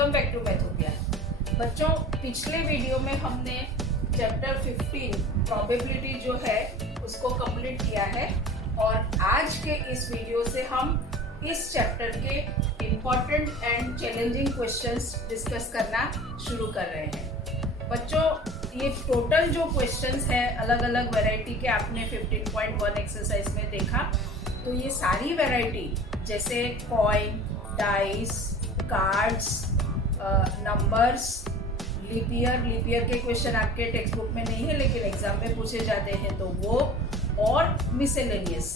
Welcome back to मैथोपिया। बच्चों, पिछले video में हमने चैप्टर 15 प्रोबेबिलिटी जो है उसको कंप्लीट किया है और आज के इस वीडियो से हम इस चैप्टर के important and challenging questions discuss करना शुरू कर रहे हैं। बच्चों, ये टोटल जो क्वेश्चंस हैं अलग अलग वैरायटी के आपने 15.1 एक्सरसाइज में देखा, तो ये सारी वैरायटी जैसे coin, dice, cards, numbers, leap year के क्वेश्चन आपके टेक्स्ट बुक में नहीं है लेकिन एग्जाम में पूछे जाते हैं तो वो, और मिसलेनियस,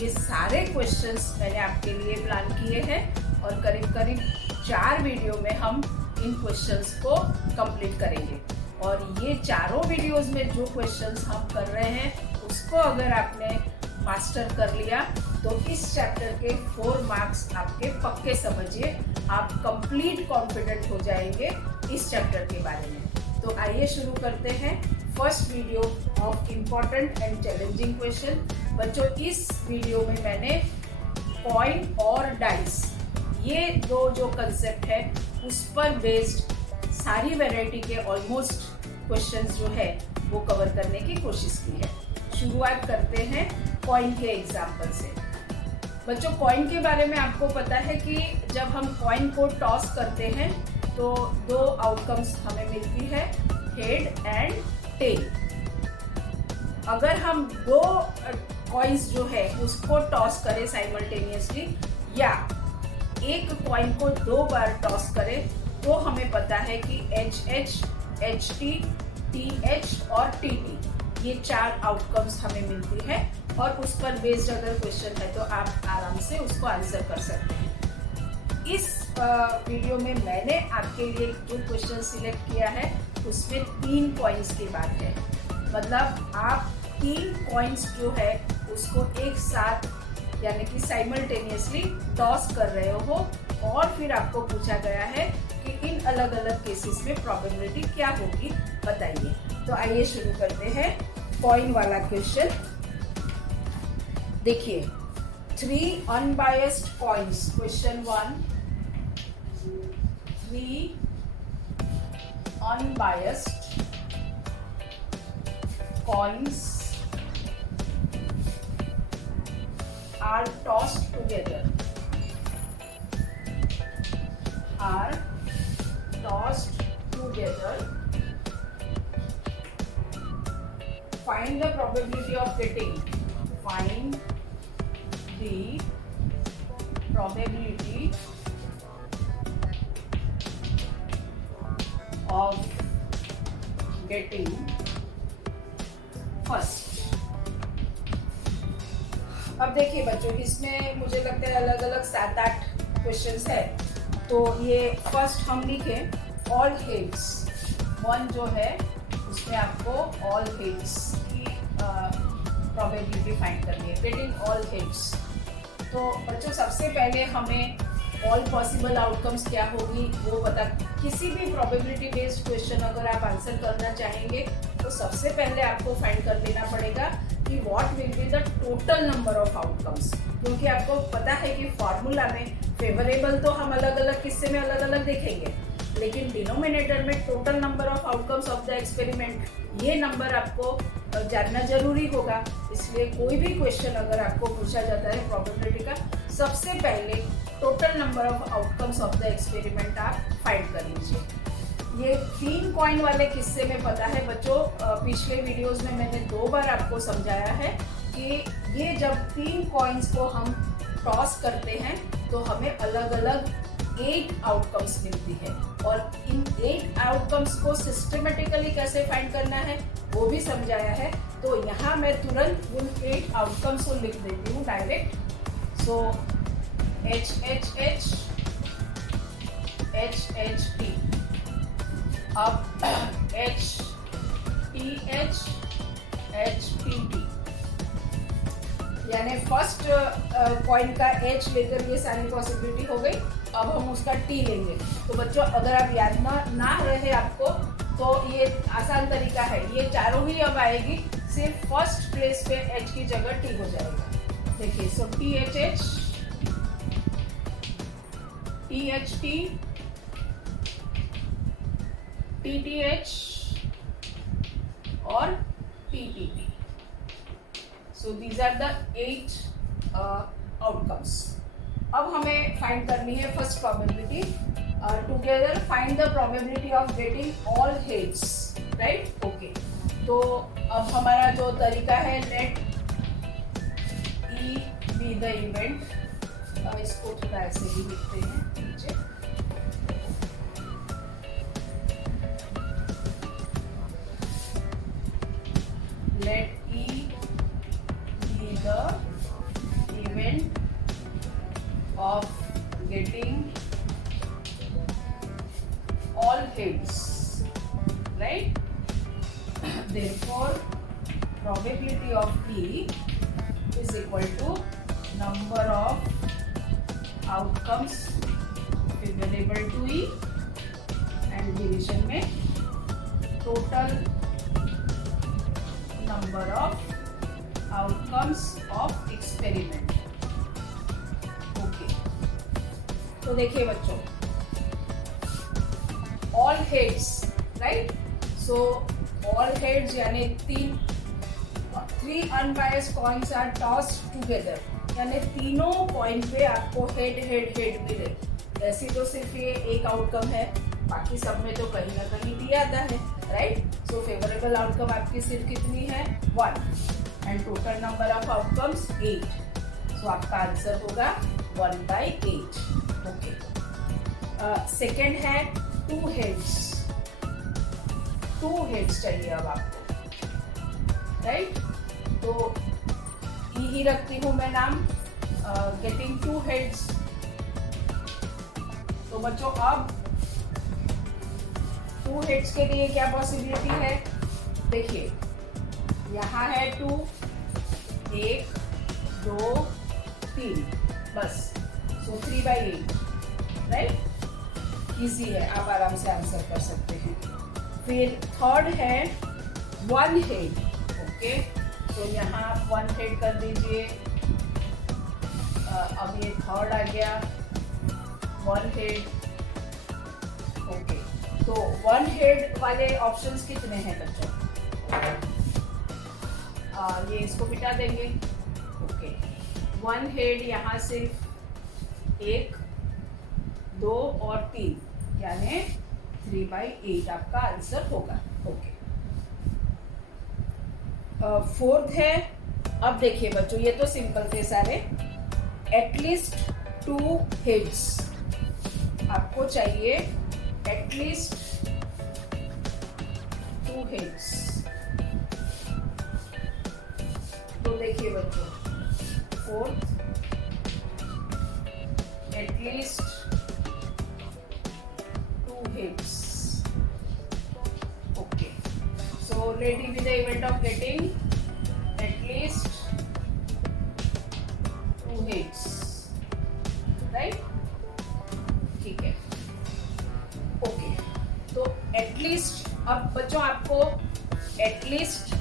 ये सारे क्वेश्चंस मैंने आपके लिए प्लान किए हैं और करीब करीब 4 वीडियो में हम इन क्वेश्चंस को कंप्लीट करेंगे। और ये चारों वीडियोस में जो क्वेश्चंस हम कर रहे हैं उसको अगर आपने मास्टर कर लिया तो इस चैप्टर के 4 मार्क्स आपके पक्के, समझिए आप कंप्लीट कॉन्फिडेंट हो जाएंगे इस चैप्टर के बारे में। तो आइए शुरू करते हैं first video of important and challenging question. बच्चों, इस वीडियो में मैंने कॉइन और डाइस, ये दो जो कंसेप्ट है उस पर बेस्ड सारी वैरायटी के ऑलमोस्ट क्वेश्चंस जो है वो कवर करने की कोशिश की है। शुरुआत करते हैं कॉइन के एग्जाम्पल से। बच्चों, कॉइन के बारे में आपको पता है कि जब हम कॉइन को टॉस करते हैं तो 2 आउटकम्स हमें मिलती है, हेड एंड टेल। अगर हम 2 कॉइन्स जो है उसको टॉस करें साइमल्टेनियसली या एक कॉइन को 2 बार टॉस करें तो हमें पता है कि HH, HT, TH और TT, ये 4 आउटकम्स हमें मिलती है और उस पर बेस्ड अगर क्वेश्चन है तो आप आराम से उसको आंसर कर सकते हैं। इस वीडियो में मैंने आपके लिए जो क्वेश्चन सिलेक्ट किया है उसमें 3 कॉइन्स की बात है। मतलब आप 3 कॉइन्स जो है उसको एक साथ यानी कि साइमल्टेनियसली टॉस कर रहे हो और फिर आपको पूछा गया है कि इन अलग अलग केसेस में प्रोबेबिलिटी क्या होगी, बताइए। तो आइए शुरू करते हैं कॉइन वाला क्वेश्चन। देखिए, 3 unbiased coins, question 1, 3 unbiased coins are tossed together, are tossed together. Find the probability of getting, find the probability of getting first. अब देखिए बच्चों, इसमें मुझे लगता है अलग अलग 7-8 क्वेश्चंस है। तो ये फर्स्ट हम लिखे ऑल हेड्स 1 जो है उसमें आपको ऑल हेड्स की प्रोबेबिलिटी फाइंड करनी है, गेटिंग ऑल हेड्स। तो बच्चों, सबसे पहले हमें ऑल पॉसिबल आउटकम्स क्या होगी वो बता। किसी भी प्रोबेबिलिटी बेस्ड क्वेश्चन अगर आप आंसर करना चाहेंगे तो सबसे पहले आपको फाइंड कर लेना पड़ेगा कि what will be the total number of outcomes, क्योंकि आपको पता है कि फॉर्मूला में फेवरेबल तो हम अलग अलग किस्से में अलग अलग देखेंगे लेकिन डिनोमिनेटर में total number of outcomes of the experiment, ये नंबर आपको जानना जरूरी होगा। इसलिए कोई भी क्वेश्चन अगर आपको पूछा जाता है प्रोबेबिलिटी का, सबसे पहले total number of outcomes of the experiment आप फाइंड कर लीजिए। ये 3 कॉइन वाले किस्से में पता है बच्चों, पिछले वीडियोस में मैंने 2 बार आपको समझाया है कि ये जब 3 कॉइन्स को हम टॉस करते हैं तो हमें अलग अलग 8 आउटकम्स मिलती है और इन 8 आउटकम्स को सिस्टमेटिकली कैसे फाइंड करना है वो भी समझाया है। तो यहाँ मैं तुरंत उन 8 आउटकम्स को लिख देती हूँ डायरेक्ट। सो HHH, HHT, अब HTH, HTT, यानी फर्स्ट कॉइन का H लेकर ये सारी पॉसिबिलिटी हो गई। अब हम उसका T लेंगे। तो बच्चों, अगर आप याद ना रहे आपको तो ये आसान तरीका है, ये चारों ही अब आएगी, सिर्फ फर्स्ट प्लेस पे H की जगह T हो जाएगा। देखिए, सो THH, THT, TTH और TTP. So these are the 8 outcomes. अब हमें फाइंड करनी है first probability. Together find the probability of getting all heads. Right? Okay. तो अब हमारा जो तरीका है, let E be the event. इसको थोड़ा ऐसे भी लिखते हैं नीचे. Let E be the event of getting all heads, right? Therefore, probability of P is equal to number of outcomes available to E and division में total number of outcomes of experiment. तो देखिए बच्चों, all heads, right? So all heads यानी 3 unbiased coins are tossed together, यानी तीनों point पे आपको head head head मिले. वैसे तो सिर्फ ये एक आउटकम है, बाकी सब में तो कहीं ना कहीं दिया आता है, राइट? सो फेवरेबल आउटकम आपकी सिर्फ कितनी है? 1 and total number of outcomes 8. सो आपका आंसर होगा 1/8. ओके. सेकेंड है 2 हेड्स. 2 हेड्स चाहिए अब आपको, राइट? तो ही रखती हूँ मैं नाम, गेटिंग 2 हेड्स. तो बच्चों अब 2 हेड्स के लिए क्या पॉसिबिलिटी है? देखिए, यहाँ है 2, 1, 2, 3, बस. सो 3/8, राइट? इजी है, आप आराम से आंसर कर सकते हैं. फिर थर्ड है 1 हेड. ओके, तो यहाँ आप 1 हेड कर दीजिए. अब ये थर्ड आ गया 1 हेड. ओके, तो 1 हेड वाले ऑप्शंस कितने हैं बच्चों? ये इसको मिटा देंगे. ओके, 1 हेड यहाँ सिर्फ 1, 2 और 3, यानी 3/8 आपका आंसर होगा. ओके. फोर्थ है, अब देखिए बच्चों, ये तो सिंपल थे सारे. एटलीस्ट 2 हेड्स आपको चाहिए, एटलीस्ट 2 हेड्स. तो देखिए बच्चों, fourth at least 2 heads. Okay, so ready with the event of getting at least 2 heads, right? ठीक है. ओके, तो एटलीस्ट, अब बच्चों आपको एटलीस्ट,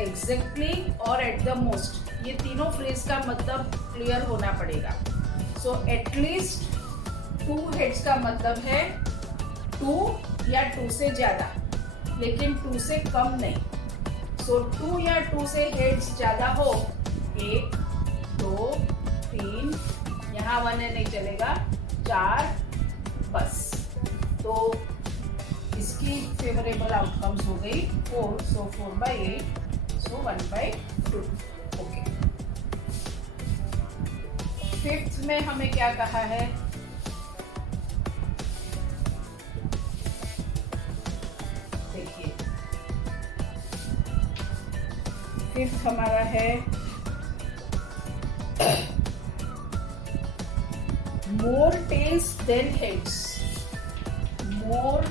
एग्जैक्टली और एट द मोस्ट, ये तीनों फ्रेज का मतलब क्लियर होना पड़ेगा. सो एटलीस्ट 2 हेड्स का मतलब है 2 या 2 से ज्यादा, लेकिन 2 से कम नहीं. सो 2 या 2 से हेड्स ज्यादा हो, 1, 2, 3, यहाँ 1 नहीं चलेगा, 4, बस. तो इसकी फेवरेबल आउटकम्स हो गई 4. सो 4/8, सो 1/2. ओके. फिफ्थ में हमें क्या कहा है? देखिए, फिफ्थ हमारा है more tails than heads. More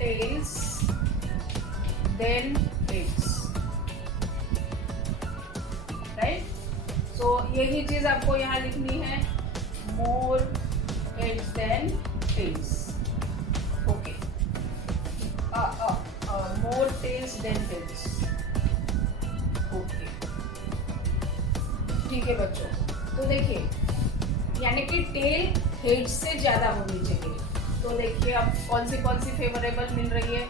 tails than heads. Right? So यही चीज आपको यहाँ लिखनी है, more heads than tails. Okay. More tails than heads. Okay. ठीक है बच्चों, तो देखिए, यानी कि टेल हेड से ज्यादा होनी चाहिए. तो देखिए अब कौन सी फेवरेबल मिल रही है।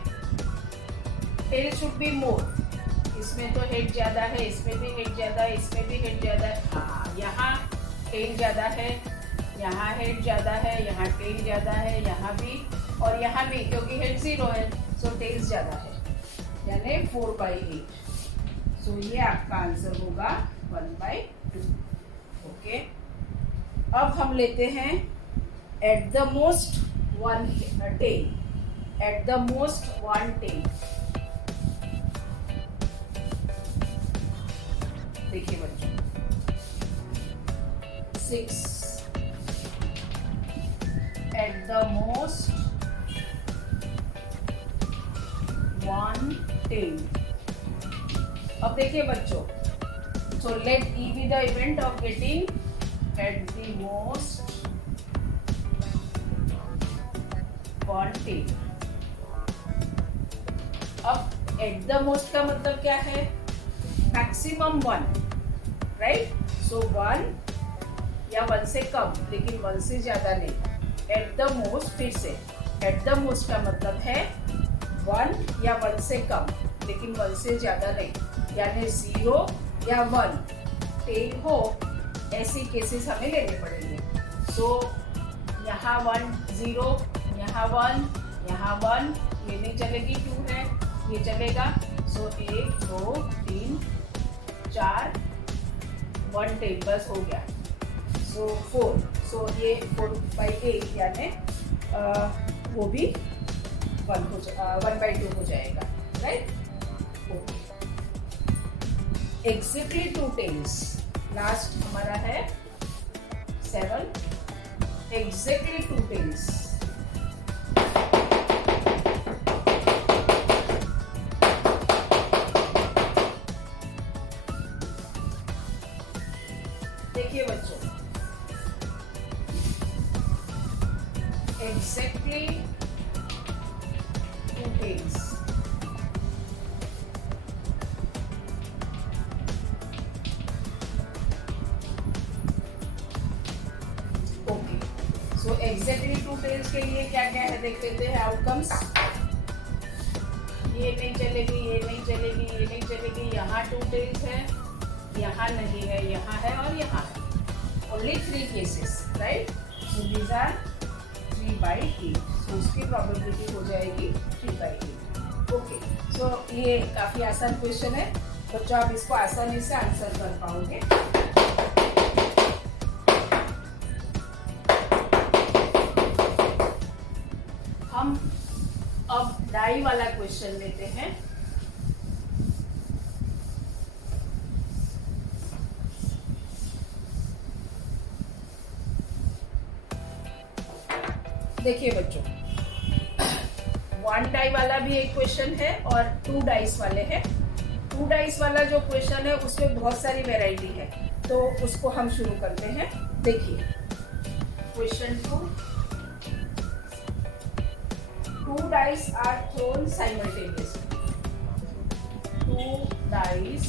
टेल शुड बी मोर, इसमें तो हेड ज़्यादा है, इसमें भी हेड ज़्यादा है, इसमें भी हेड ज़्यादा है। हाँ, यहाँ टेल ज़्यादा है, यहाँ हेड ज़्यादा है, यहाँ टेल ज़्यादा है, यहाँ भी और यहाँ भी, क्योंकि हेड 0 है सो टेल ज़्यादा है, यानी 4/8। सो ये आपका आंसर होगा 1/2। ओके, अब हम लेते हैं at the most 1 tail, at the most 1 tail. देखिए बच्चों, 6 एट द मोस्ट 1 टेल। अब देखिए बच्चों, so let E be the event of getting at the most 1 tail। अब at the most का मतलब क्या है? Maximum 1, right? सो 1 या 1 से कम, लेकिन 1 से ज्यादा नहीं। एट द मोस्ट, फिर से एट द मोस्ट का मतलब है 1 या 1 से कम, लेकिन 1 से ज्यादा नहीं, यानी 0 या 1 टेल हो, ऐसी केसेस हमें लेने पड़ेंगे। सो यहाँ 1 0, यहाँ 1, यहाँ 1, ये नहीं चलेगी, 2 है, ये चलेगा। सो 1 2 3 4 1 टेल बस हो गया। सो 4, सो ये 4/8 यानी वो भी 1/2 हो जाएगा, right? Okay, exactly 2 tails. Last हमारा है 7, एग्जैक्टली 2 टेल्स। देखिए बच्चों, exactly 2 tails. Okay, so exactly 2 tails के लिए क्या क्या है देख लेते हैं आउटकम्स। ये नहीं चलेगी, ये नहीं चलेगी, ये नहीं चलेगी, यहाँ 2 टेल्स है, यहाँ नहीं है, यहाँ है और यहाँ है। Only 3 cases, right? So these are 3/8। So उसकी प्रोबेबिलिटी हो जाएगी 3/8। ओके, सो ये काफ़ी आसान क्वेश्चन है बच्चों, आप इसको आसानी से आंसर कर पाओगे। हम अब डाई वाला क्वेश्चन लेते हैं। देखिए बच्चों, 1 डाई वाला भी एक क्वेश्चन है और 2 डाइस वाले हैं। 2 डाइस वाला जो क्वेश्चन है उसमें बहुत सारी वैरायटी है, तो उसको हम शुरू करते हैं। देखिए question 2 dice are thrown simultaneously. 2 dice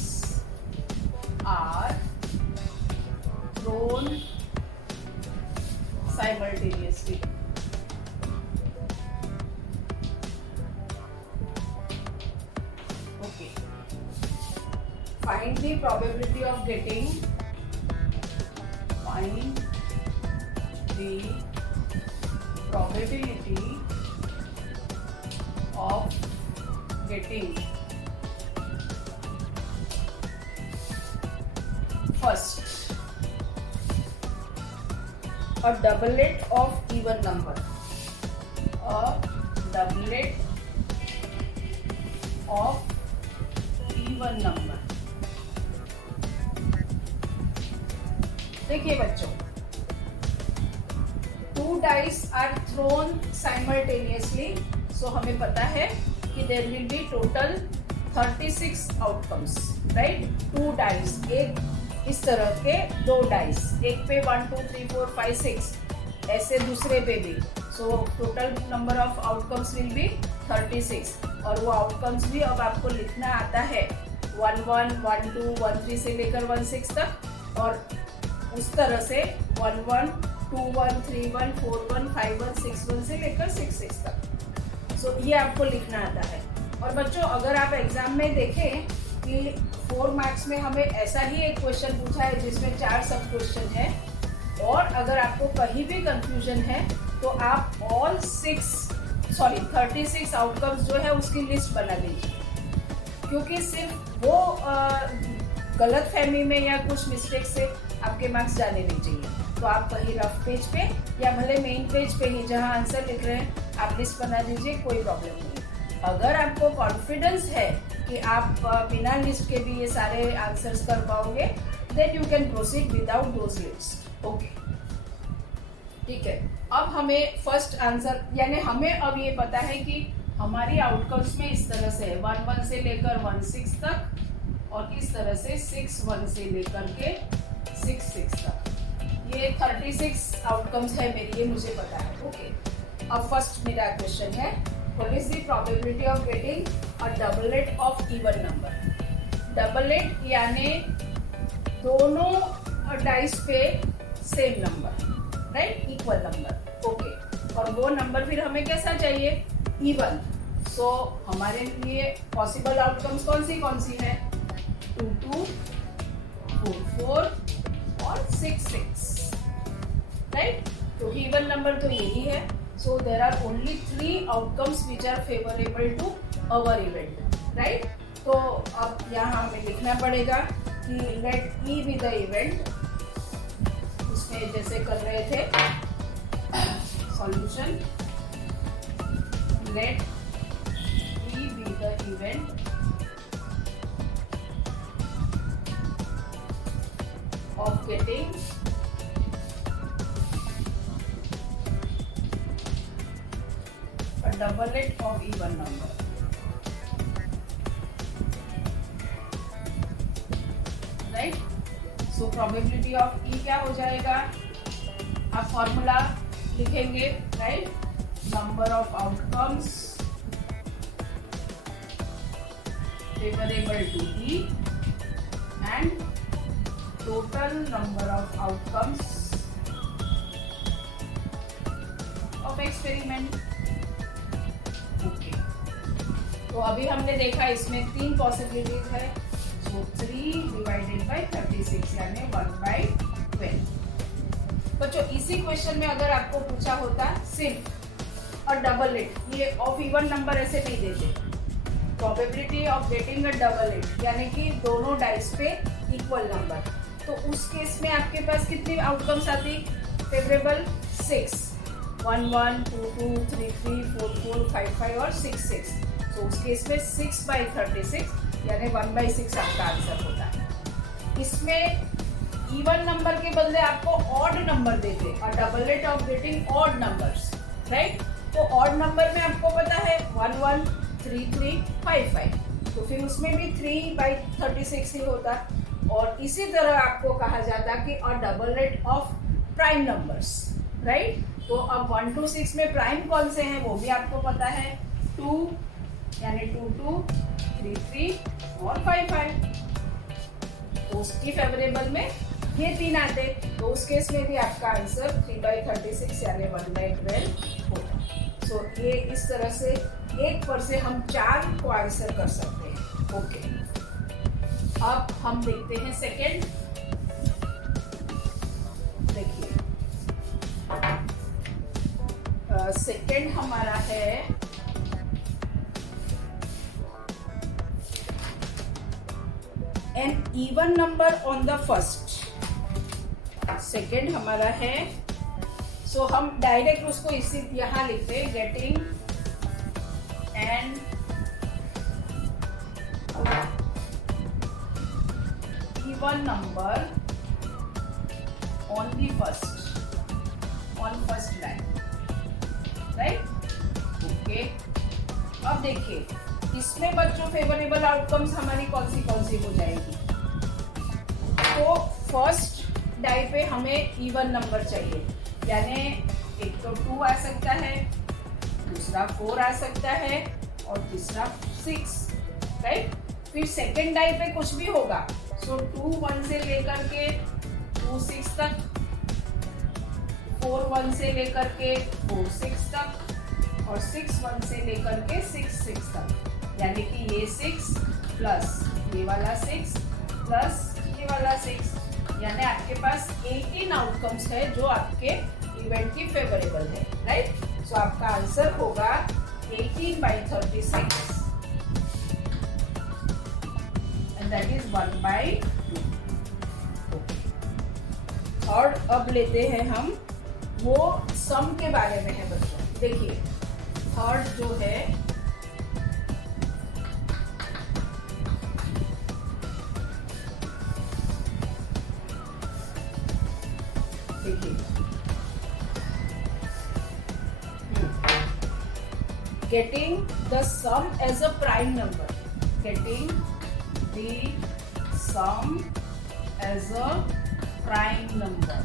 are thrown simultaneously. Find the probability of getting, find the probability of getting first a doublet of even number, a doublet of even number। देखिए बच्चों, 2 dice are thrown simultaneously, so हमें पता है कि there will be total 36 outcomes, right? 2 dice, एक इस तरह के 2 डाइस, एक पे 1 2 3 4 5 6, ऐसे दूसरे पे भी, so total number of outcomes will be 36। और वो आउटकम्स भी अब आपको लिखना आता है 1 1 1 2 1 3 से लेकर 1 6 तक, और उस तरह से 1 1 2-1, 3-1, 4-1, 5-1, 6-1 से लेकर 6-6 तक। सो ये आपको लिखना आता है। और बच्चों अगर आप एग्जाम में देखें कि 4 मार्क्स में हमें ऐसा ही एक क्वेश्चन पूछा है जिसमें 4 सब क्वेश्चन है, और अगर आपको कहीं भी कंफ्यूजन है तो आप 36 आउटकम्स जो है उसकी लिस्ट बना लीजिए, क्योंकि सिर्फ वो गलत फहमी में या कुछ मिस्टेक से आपके मार्क्स जाने नहीं चाहिए। तो आप कहीं रफ पेज पे या भले मेन पेज पे ही जहाँ आंसर लिख रहे हैं आप लिस्ट बना दीजिए, कोई प्रॉब्लम नहीं। अगर आपको कॉन्फिडेंस है कि आप बिना लिस्ट के भी ये सारे आंसर्स कर पाओगे, then you can proceed without those list. Okay, ठीक है। अब हमें फर्स्ट आंसर, यानी हमें अब ये पता है कि हमारी आउटकम्स में इस तरह से है 1-1 से लेकर 1-6 तक, और इस तरह से 6-1 से लेकर के 6-6 तक। ये 36 आउटकम्स है मेरी, ये मुझे पता है। ओके, अब फर्स्ट मेरा क्वेश्चन है, what is the probability of getting a doublet of even number. Doublet यानी दोनों डाइस पे same number, right, equal number. Okay, और वो नंबर फिर हमें कैसा चाहिए, इवन। सो हमारे लिए पॉसिबल आउटकम्स कौन सी है, 2-2, 4-4 और 6-6, राइट, क्योंकि इवन नंबर तो यही है। So there are only 3 outcomes which are favourable to our event, right. तो अब यहाँ हमें लिखना पड़ेगा कि let E be the event, उसमें जैसे कर रहे थे solution, let E be the event of getting a doublet of even number, right? So probability of E क्या हो जाएगा, आप फॉर्मूला लिखेंगे, right, number of outcomes favorable to E and total number of outcomes of experiment। Okay, तो अभी हमने देखा इसमें 3 पॉसिबिलिटीज है। सो 3 डिवाइडेड बाय 36 यानी 1/12। बच्चों इसी क्वेश्चन में अगर आपको पूछा होता सिर्फ और डबलेट, ये ऑफ इवन नंबर ऐसे नहीं देते, probability of getting a doublet यानी कि दोनों डाइस पे इक्वल नंबर, तो उस केस में आपके पास कितनी आउटकम्स आती, फेवरेबल 6, 1-1, 2-2, 3-3, 4-4, 5-5 और 6-6। तो उस केस में 6/36 यानी 1/6 आपका आंसर होता है। इसमें इवन नंबर के बदले आपको ऑड नंबर देते, और doublet of getting odd numbers, right. तो ऑड नंबर में आपको पता है 1-1, 3-3, 5-5, तो फिर उसमें भी 3/36 ही होता। और इसी तरह आपको कहा जाता कि और doublet of prime numbers, right. तो अब 1 to 6 में प्राइम कौन से हैं वो भी आपको पता है, 2 यानी 2-2, 3-3 और 5-5। तो उसकी फेवरेबल में ये 3 आते, तो उस केस में भी आपका आंसर 3/36 यानी 1/12 होता। सो ये इस तरह से एक पर से हम 4 को आंसर कर सकते हैं। ओके, अब हम देखते हैं सेकेंड। देखिए सेकेंड हमारा है an even number on the first. Second हमारा है, सो हम डायरेक्ट उसको इसी यहाँ लिखते हैं, getting an even number on the first line, right? Okay, अब देखिए इसमें बच्चों फेवरेबल आउटकम्स हमारी कौन सी हो जाएगी। तो फर्स्ट डाई पे हमें इवन नंबर चाहिए, यानी एक तो 2 आ सकता है, दूसरा 4 आ सकता है और तीसरा 6, राइट। फिर सेकेंड डाई पे कुछ भी होगा, सो 2-1 से लेकर के 2-6 तक, 4 1 से लेकर के 4 6 तक और 6 1 से लेकर के 6 6 तक, यानी कि ये 6 प्लस ये वाला 6 प्लस ये वाला 6, यानी आपके पास 18 आउटकम्स है जो आपके इवेंट की फेवरेबल है, राइट। सो आपका आंसर होगा 18/36 एंड दैट इज 1/2। थर्ड अब लेते हैं हम, वो सम के बारे में है बच्चों। देखिए थर्ड जो है getting the sum as a prime number, getting the sum as a prime number।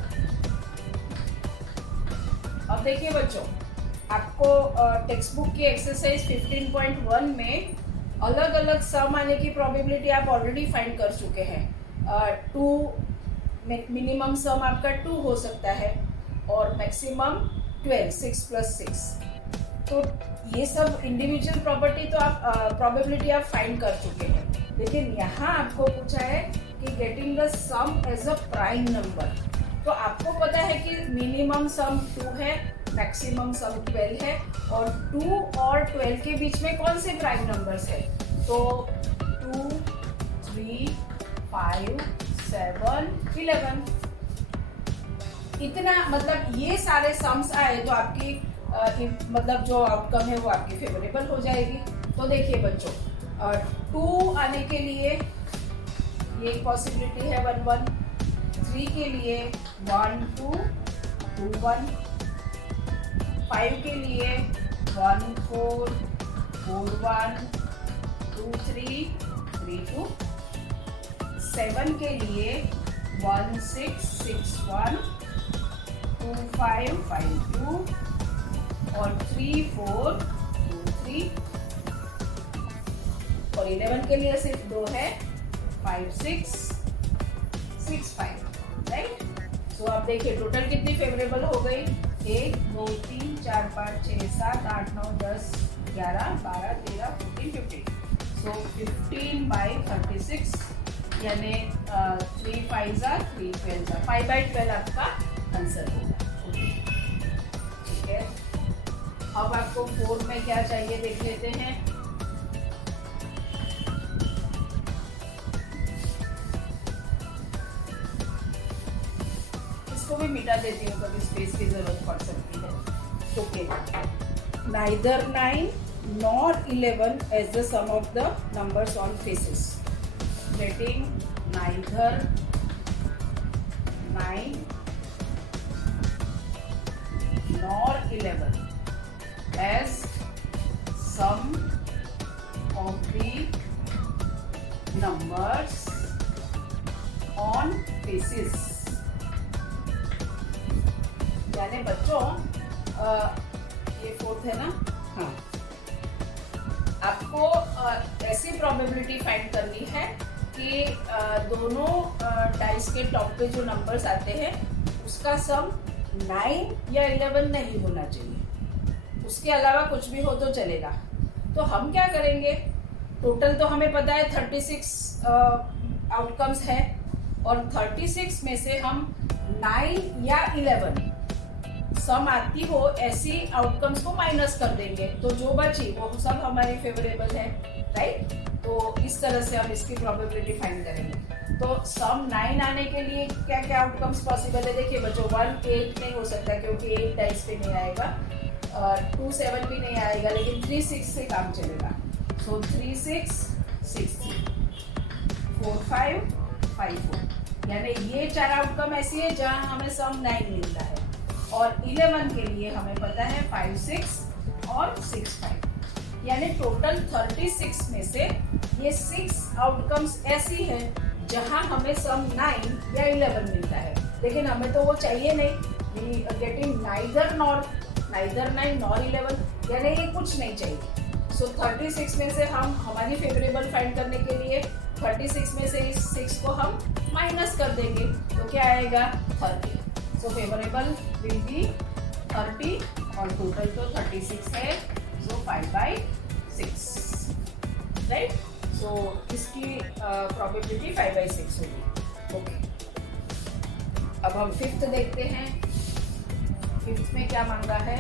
अब देखिए बच्चों, आपको टेक्स्ट बुक की एक्सरसाइज 15.1 में अलग अलग सम आने की प्रोबेबिलिटी आप ऑलरेडी फाइंड कर चुके हैं। 2 मिनिमम सम आपका 2 हो सकता है और मैक्सिमम 12, 6 + 6। तो ये सब इंडिविजुअल प्रॉपर्टी तो आप प्रोबेबिलिटी आप फाइंड कर चुके हैं, लेकिन यहाँ आपको पूछा है कि getting the sum as a prime number. तो आपको पता है कि मिनिमम सम 2 है, मैक्सिमम सम 12 है, और 2 और 12 के बीच में कौन से प्राइम नंबर्स है? तो 2 3 5 7 11। इतना मतलब ये सारे समस आए तो आपकी मतलब जो आउटकम है वो आपकी फेवरेबल हो जाएगी। तो देखिए बच्चों, 2 आने के लिए ये पॉसिबिलिटी है 1 1, 3 के लिए 1 2 2 1, 5 के लिए 1 4 4 1 2 3 3 2, 7 के लिए 1 6 6 1 2 5 5 2 और 3 4 2 3, और 11 के लिए सिर्फ 2 है, 5 6 6 5, राइट। सो आप देखिए टोटल कितनी फेवरेबल हो गई, 1 2 3 4 5 6 7 8 9 10 11 12 13 14 15। सो 15/36 यानी 3 5 3 12 5/12 आपका आंसर होगा। ठीक है, अब आपको 4 में क्या चाहिए देख लेते हैं। इसको भी मिटा देती हूँ, कभी स्पेस की जरूरत पड़ सकती है। Okay, neither 9 nor 11 as the sum of the numbers on faces, getting neither 9 nor 11 as sum of the numbers on faces। यानी बच्चों ये 4th है ना, हाँ, आपको ऐसी प्रोबेबिलिटी फाइंड करनी है कि दोनों डाइस के टॉप पे जो नंबर्स आते हैं उसका सम 9 या 11 नहीं होना चाहिए, उसके अलावा कुछ भी हो तो चलेगा। तो हम क्या करेंगे, टोटल तो हमें पता है 36 आउटकम्स है, और 36 में से हम 9 या 11 सम आती हो ऐसी आउटकम्स को माइनस कर देंगे, तो जो बची वो सब हमारी फेवरेबल है, राइट। तो इस तरह से हम इसकी प्रोबेबिलिटी फाइंड करेंगे। तो सम 9 आने के लिए क्या क्या आउटकम्स पॉसिबल है, देखिए बच्चों 1 8 नहीं हो सकता क्योंकि 8 डाइस पे नहीं आएगा, 2 7 भी नहीं आएगा, लेकिन 3 6 से काम चलेगा। सो 3 6 6 3 4 5 5 4, यानी ये 4 आउटकम ऐसी है जहाँ हमें सम 9 मिलता है, और 11 के लिए हमें पता है 5 6 और 6 5, यानी टोटल 36 में से ये 6 आउटकम्स ऐसी हैं जहां हमें सम 9 या 11 मिलता है, लेकिन हमें तो वो चाहिए नहीं। गेटिंग नाइदर 9 नॉर 11, यानी ये कुछ नहीं चाहिए। सो 36 में से हम हमारी फेवरेबल फाइंड करने के लिए 36 में से इस 6 को हम माइनस कर देंगे, तो क्या आएगा 30। सो फेवरेबल विल बी 30 और टोटल तो 36 है, सो 5/6, राइट। सो इसकी प्रोबेबिलिटी 5/6 होगी। ओके, अब हम फिफ्थ देखते हैं। फिफ्थ में क्या मांगा है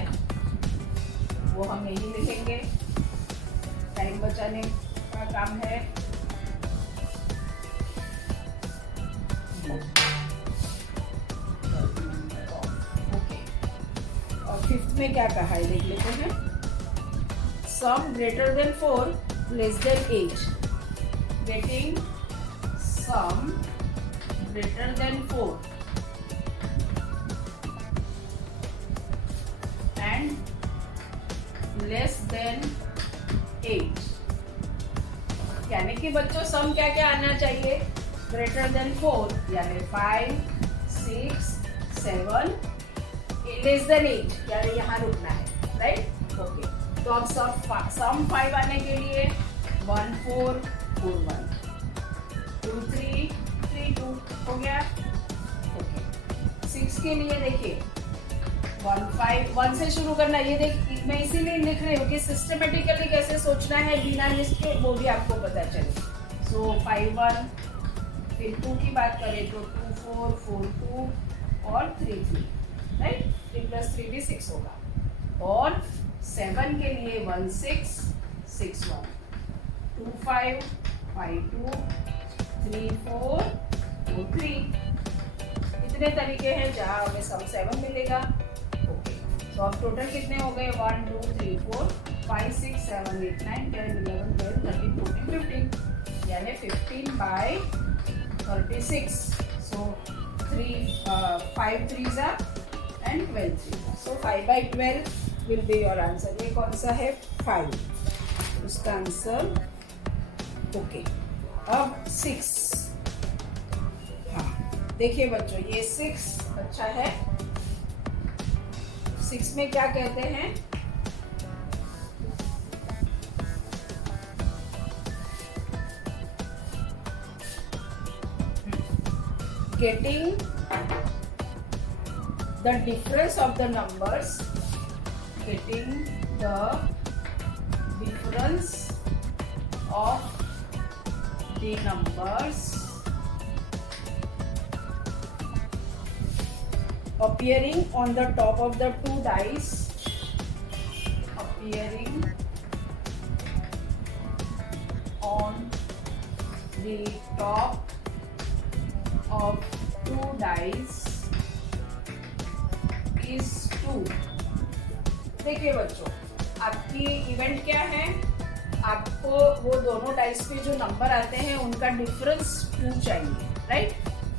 वो हम यही लिखेंगे, टाइम बचाने का काम है। ओके, और फिफ्थ में क्या कहा है देख लेते हैं। सम greater than 4 less than 8, getting some greater than 4 and less than 8, यानी कि बच्चों सम क्या क्या आना चाहिए, ग्रेटर देन 4 यानी 5, 6, 7, लेस देन 8 यानी यहाँ रुकना है, राइट। ओके, तो अब सम 5 आने के लिए 1 4 4 1 2 3 3 2 हो गया। ओके, 6 के लिए देखिए 1 5 1 से शुरू करना, ये देख मैं इसीलिए लिख रही हूँ कि सिस्टमेटिकली कैसे सोचना है बिना लिस्ट के, वो भी आपको पता चले। सो 5 1, फिर 2 की बात करें तो 2 4 4 2 और 3 3, राइट। 3 + 3 भी 6 होगा। और 7 के लिए 1 6 6 1 2 5 5 2 3 4 4 3, इतने तरीके हैं जहाँ हमें सम 7 मिलेगा। ओके, तो अब टोटल कितने हो गए 1 2 3 4 5 6 7 8 9 10 11 12 13 14 15, यानी 15/36। So 5 3s are and 12 3s are. So 5/12 will be your answer. ये कौन सा है 5, उसका आंसर। ओके, अब 6। हाँ देखिए बच्चों, ये 6 अच्छा है। 6 में क्या कहते हैं, getting the difference of the numbers, getting the difference of the numbers appearing on the top of the two dice, appearing on the top of two dice is 2। देखिए बच्चों, आपकी इवेंट क्या है, आपको वो दोनों डाइस पे जो नंबर आते हैं उनका डिफरेंस 2 चाहिए, राइट।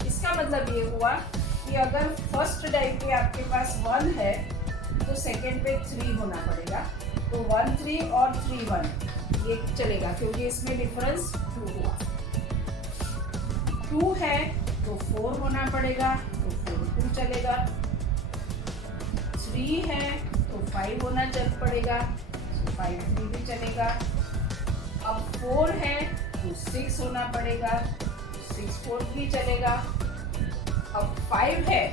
इसका मतलब ये हुआ कि अगर फर्स्ट डाई पे आपके पास 1 है तो सेकेंड पे 3 होना पड़ेगा, तो 1 3 और 3 1 ये चलेगा क्योंकि इसमें डिफरेंस 2 हुआ। 2 है तो 4 होना पड़ेगा, तो 4 2 चलेगा। 3 है तो 5 होना चल पड़ेगा, तो 5 3 भी चलेगा। अब 4 है तो 6 होना पड़ेगा, 6 4 भी चलेगा। अब 5 है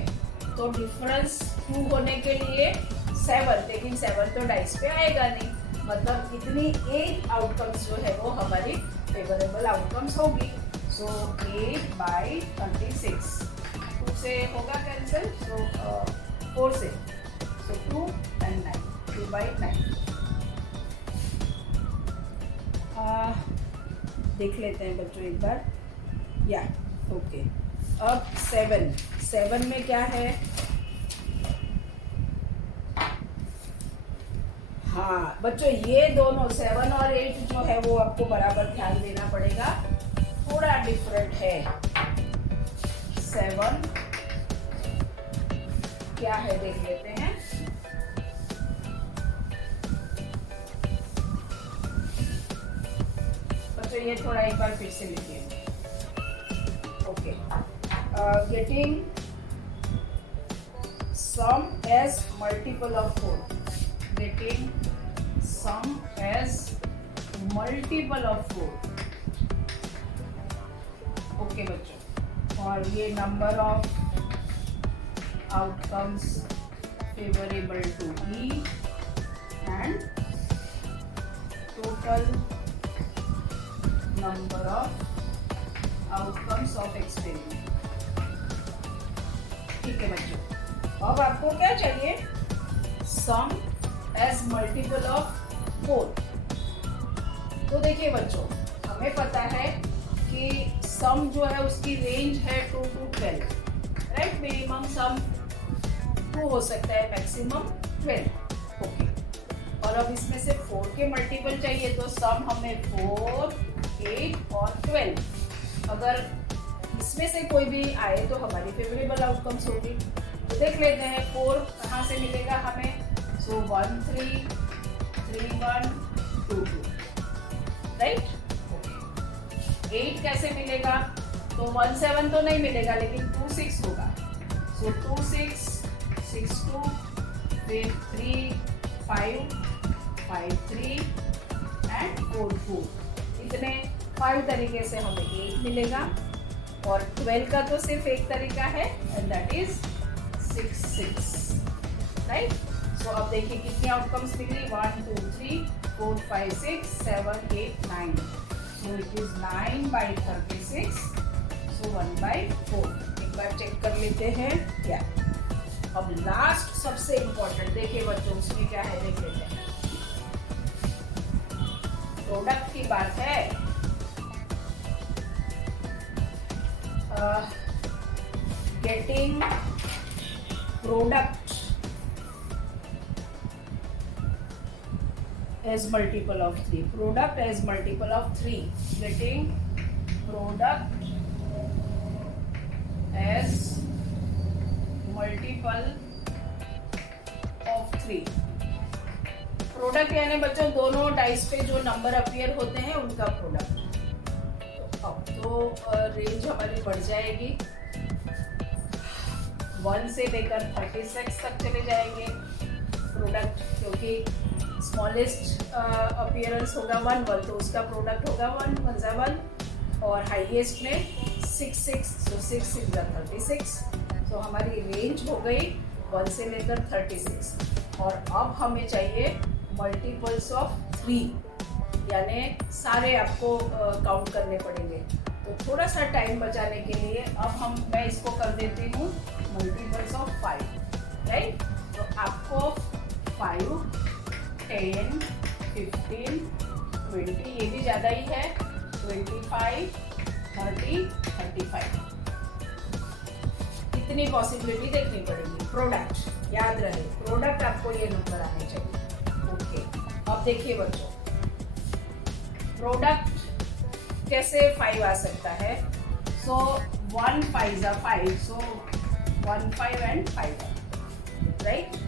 तो डिफरेंस 2 होने के लिए 7, लेकिन 7 तो डाइस पे आएगा नहीं, मतलब इतनी 8 आउटकम्स जो है वो हमारी फेवरेबल आउटकम्स होगी। सो 8/36, 2 से होगा कैंसिल, तो 4 से, सो 2 and 9, 2/9। देख लेते हैं बच्चों एक बार, या ओके। अब 7 में क्या है, हाँ बच्चों ये दोनों 7 और 8 जो है वो आपको बराबर ध्यान देना पड़ेगा, थोड़ा डिफरेंट है। 7 क्या है देख लेते हैं। बच्चों ये थोड़ा एक बार फिर से लिखिए। Okay, getting sum as multiple of 4, getting sum as multiple of 4। Okay बच्चों, और ये number of outcomes favorable to E and total number of outcomes of experiment. ठीक है बच्चों, अब आपको क्या चाहिए? सम एज मल्टीपल ऑफ 4. तो देखिए बच्चों, हमें पता है कि सम जो है उसकी रेंज है 2 to 12, राइट? मिनिमम सम 2 हो सकता है, मैक्सिमम 12. ओके, और अब इसमें से 4 के मल्टीपल चाहिए, तो सम हमें 4, 8 और 12. अगर इसमें से कोई भी आए तो हमारी फेवरेबल आउटकम्स होगी. तो देख लेते हैं 4 कहाँ से मिलेगा हमें. सो 1 3 3 1 2 2, राइट? 8 कैसे मिलेगा? तो 1 7 तो नहीं मिलेगा, लेकिन 2 6 होगा. सो 2 6 6 2, फिर 3 5 5 3 एंड 4 4. इतने 5 तरीके से हमें 8 मिलेगा. और 12 का तो सिर्फ एक तरीका है, एंड दैट इज 6 6, राइट? सो अब देखिए कितनी outcomes milli. 1 2 3 4 5 6 7 8 9. So it is 9 by 36, so 1 by 4. एक बार चेक कर लेते हैं क्या. अब लास्ट सबसे इम्पोर्टेंट देखिए बच्चों, उसमें क्या है देख लेते हैं. प्रोडक्ट की बात है. Getting product as multiple of 3. Product as multiple of 3. Getting product as multiple of 3. Product यानी बच्चों दोनों डाइस पे जो नंबर अपीयर होते हैं उनका प्रोडक्ट. तो अब तो रेंज हमारी बढ़ जाएगी. 1 से लेकर 36 तक चले जाएंगे प्रोडक्ट, क्योंकि स्मॉलेस्ट अपीयरेंस होगा 1 1, तो उसका प्रोडक्ट होगा 1 1 जा 1. और हाईएस्ट में 6 6, सो 6 6 जा 36. तो हमारी रेंज हो गई 1 से लेकर 36. और अब हमें चाहिए मल्टीपल्स ऑफ 3, यानी सारे आपको काउंट करने पड़ेंगे. तो थोड़ा सा टाइम बचाने के लिए अब मैं इसको कर देती हूँ मल्टीपल्स ऑफ 5, राइट? तो आपको 5 10 15 20, ये भी ज़्यादा ही है, 25 30 35. इतनी पॉसिबिलिटी देखनी पड़ेगी. प्रोडक्ट याद रहे, प्रोडक्ट आपको ये नंबर आने चाहिए. ओके, अब देखिए बच्चों, प्रोडक्ट कैसे 5 आ सकता है. सो 1 5 जा 5, सो 1 5 एंड 5, राइट?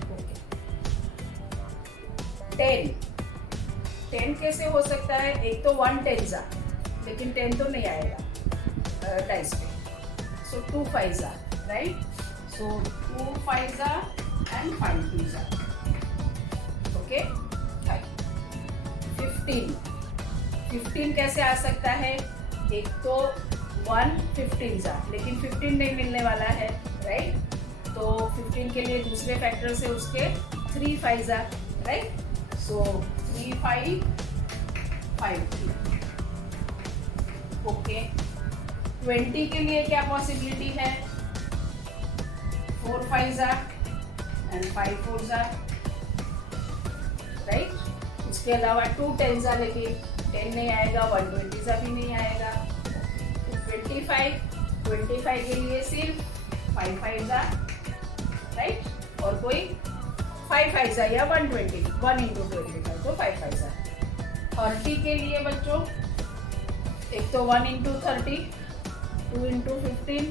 10 कैसे हो सकता है? एक तो 1 10 जा, लेकिन 10 तो नहीं आएगा डाइस पे. सो 2 5 जा, राइट? सो 2 5 जा एंड 5 2 जा. ओके, 15 कैसे आ सकता है? एक तो 1 15 जा, लेकिन 15 नहीं मिलने वाला है, राइट? तो 15 के लिए दूसरे फैक्टर से उसके 3 5 जा, राइट? सो 3 5 5 3. ओके, 20 के लिए क्या पॉसिबिलिटी है? 4 5 जा एंड 5 4 जा, राइट? उसके अलावा 2 10 जा, लेकिन 10 नहीं आएगा, 1 20 जा भी नहीं आएगा. 25 के लिए सिर्फ 5 5 जा, राइट? और कोई 5 5 जा या 120, 1 इंटू 25, तो 5 5 जा. 30 के लिए बच्चों एक तो 1 इंटू 30, 2 इंटू 15,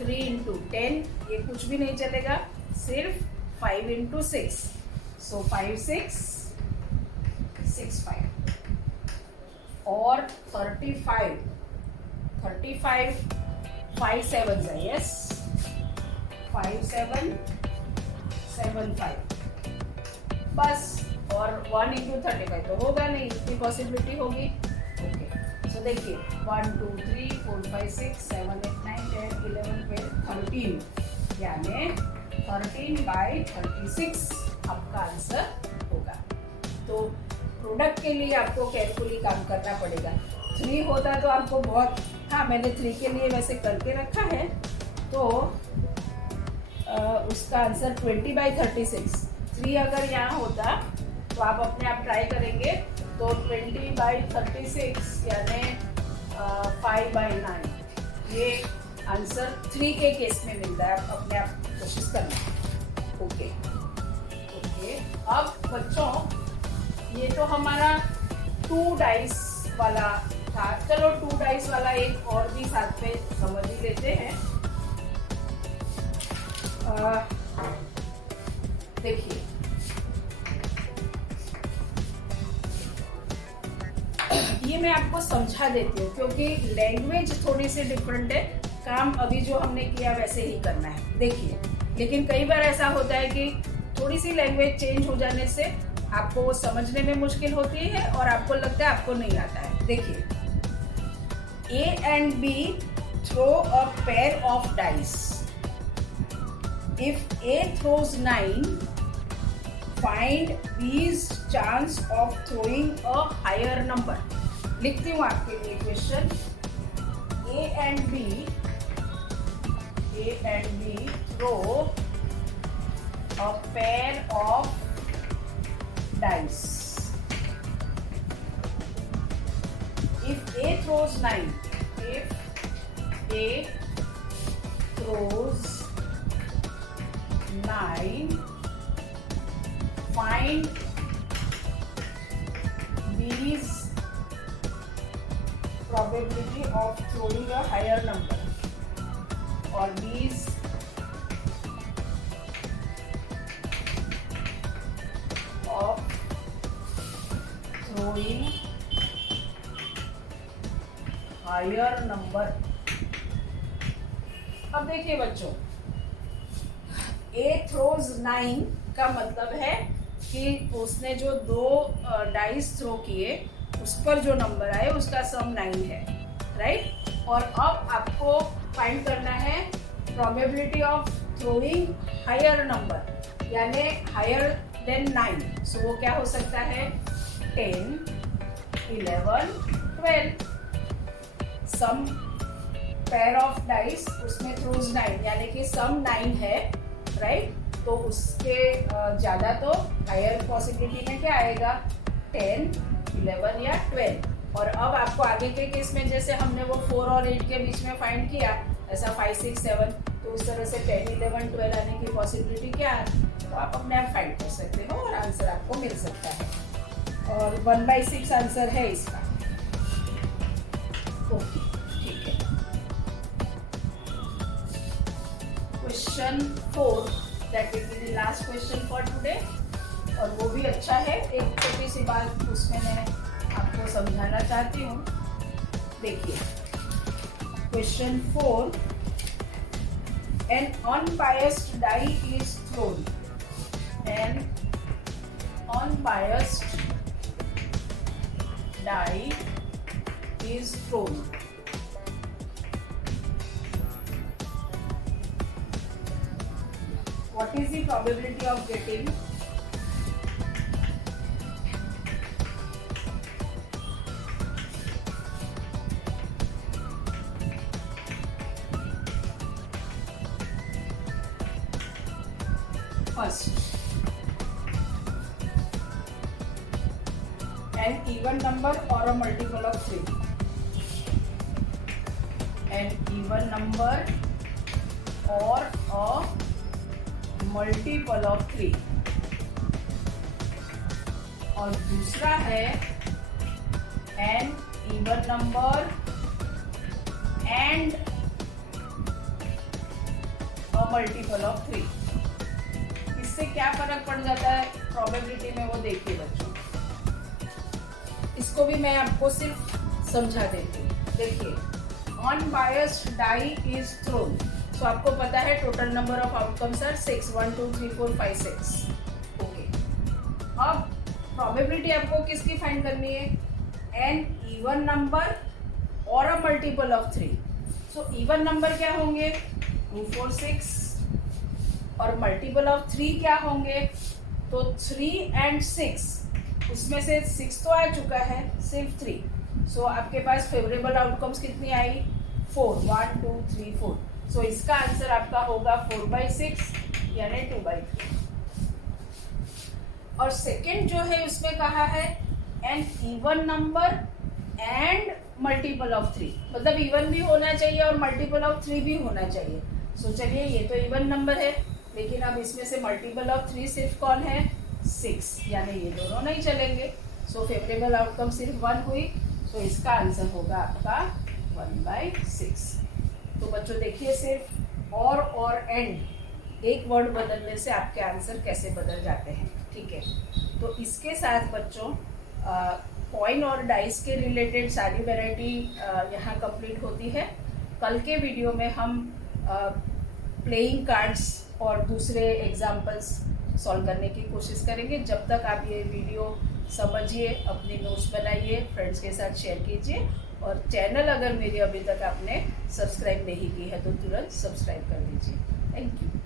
3 इंटू 10, ये कुछ भी नहीं चलेगा, सिर्फ 5 इंटू 6. सो 5 6 6 5. और 35 5 7 जा, यस, 5 7 7 5, बस. और 1 इंटू 35 तो होगा नहीं, इतनी पॉसिबिलिटी होगी. ओके, सो देखिए 1 2 3 4 5 6 7 8 9 10 11 12 13, यानी 13/36 आपका आंसर होगा। तो प्रोडक्ट के लिए आपको केयरफुली काम करना पड़ेगा। 3 होता तो आपको बहुत, हाँ मैंने 3 के लिए वैसे करके रखा है, तो उसका आंसर 20/36। 3 अगर यहाँ होता तो आप अपने आप ट्राई करेंगे तो 20/36 यानी 5/9, ये आंसर 3 के केस में मिलता है। आप अपने आप कोशिश करना। ओके, अब बच्चों ये तो हमारा 2 डाइस वाला था। चलो 2 डाइस वाला एक और भी साथ में समझ ही लेते हैं। देखिए, ये मैं आपको समझा देती हूँ क्योंकि लैंग्वेज थोड़ी सी डिफरेंट है। काम अभी जो हमने किया वैसे ही करना है। देखिए, लेकिन कई बार ऐसा होता है कि थोड़ी सी लैंग्वेज चेंज हो जाने से आपको वो समझने में मुश्किल होती है और आपको लगता है आपको नहीं आता है। देखिए, A and B throw a pair of dice. If A throws 9, find B's chance of throwing a higher number. लिखती हूँ आपके लिए question. A and B throw a pair of dice. If A throws 9, if A throws 9, find B's probability of throwing a higher number, or B's of throwing higher number. अब देखिए बच्चों, A throws 9 का मतलब है कि उसने जो 2 dice throw किए उस पर जो नंबर आए उसका सम 9 है, राइट। और अब आपको फाइंड करना है probability of throwing higher number, यानी हायर देन 9। सो वो क्या हो सकता है? 10, 11, 12। सम पेयर ऑफ डाइस उसमें थ्रोज 9, यानी कि सम 9 है, राइट। तो उसके ज़्यादा तो हायर पॉसिबिलिटी में क्या आएगा? 10, 11 या 12। और अब आपको आगे के केस में जैसे हमने वो 4 और 8 के बीच में फाइंड किया, ऐसा 5, 6, 7, तो उस तरह से 10, 11, 12 आने की पॉसिबिलिटी क्या है, तो आप अपने आप फाइंड कर सकते हो और आंसर आपको मिल सकता है। और 1/6 आंसर है इसका। ओके, ठीक है। Question 4, that will be the last question for today, और वो भी अच्छा है। एक छोटी सी बात उसमें मैं आपको समझाना चाहती हूँ। देखिए, question 4, an unbiased die is thrown. An unbiased die is thrown. What is the probability of getting first? An even number or a multiple of 3? An even number or a multiple of 3। और दूसरा है an even number and a multiple of 3। इससे क्या फर्क पड़ जाता है probability में, वो देखिए बच्चों। इसको भी मैं आपको सिर्फ समझा देती हूँ। देखिए, अनबायस्ड डाई इज थ्रोन। तो आपको पता है total number of outcomes are 6, 1, 2, 3, 4, 5, 6। Okay, अब प्रोबेबिलिटी आपको किसकी फाइंड करनी है? एन इवन नंबर और a multiple of 3। So even number क्या होंगे? 2, 4, 6, और मल्टीपल ऑफ 3 क्या होंगे, तो 3 and 6, उसमें से 6 तो आ चुका है, सिर्फ 3। सो आपके पास फेवरेबल आउटकम्स कितनी आई, 4, 1 2 3 4। सो इसका आंसर आपका होगा 4/6 यानी 2/3। और सेकेंड जो है उसमें कहा है an even number and multiple of 3, मतलब इवन भी होना चाहिए और मल्टीपल ऑफ 3 भी होना चाहिए। सो चलिए, ये तो इवन नंबर है, लेकिन अब इसमें से मल्टीपल ऑफ 3 सिर्फ कौन है, 6, यानी ये दोनों नहीं चलेंगे। सो फेवरेबल आउटकम सिर्फ 1 हुई। सो इसका आंसर होगा आपका 1/6। तो बच्चों देखिए, सिर्फ और एंड एक वर्ड बदलने से आपके आंसर कैसे बदल जाते हैं। ठीक है, तो इसके साथ बच्चों कॉइन और डाइस के रिलेटेड सारी वैरायटी यहाँ कंप्लीट होती है। कल के वीडियो में हम प्लेइंग कार्ड्स और दूसरे एग्जाम्पल्स सॉल्व करने की कोशिश करेंगे। जब तक आप ये वीडियो समझिए, अपनी नोट्स बनाइए, फ्रेंड्स के साथ शेयर कीजिए, और चैनल अगर मेरी अभी तक आपने सब्सक्राइब नहीं की है तो तुरंत सब्सक्राइब कर लीजिए। Thank you.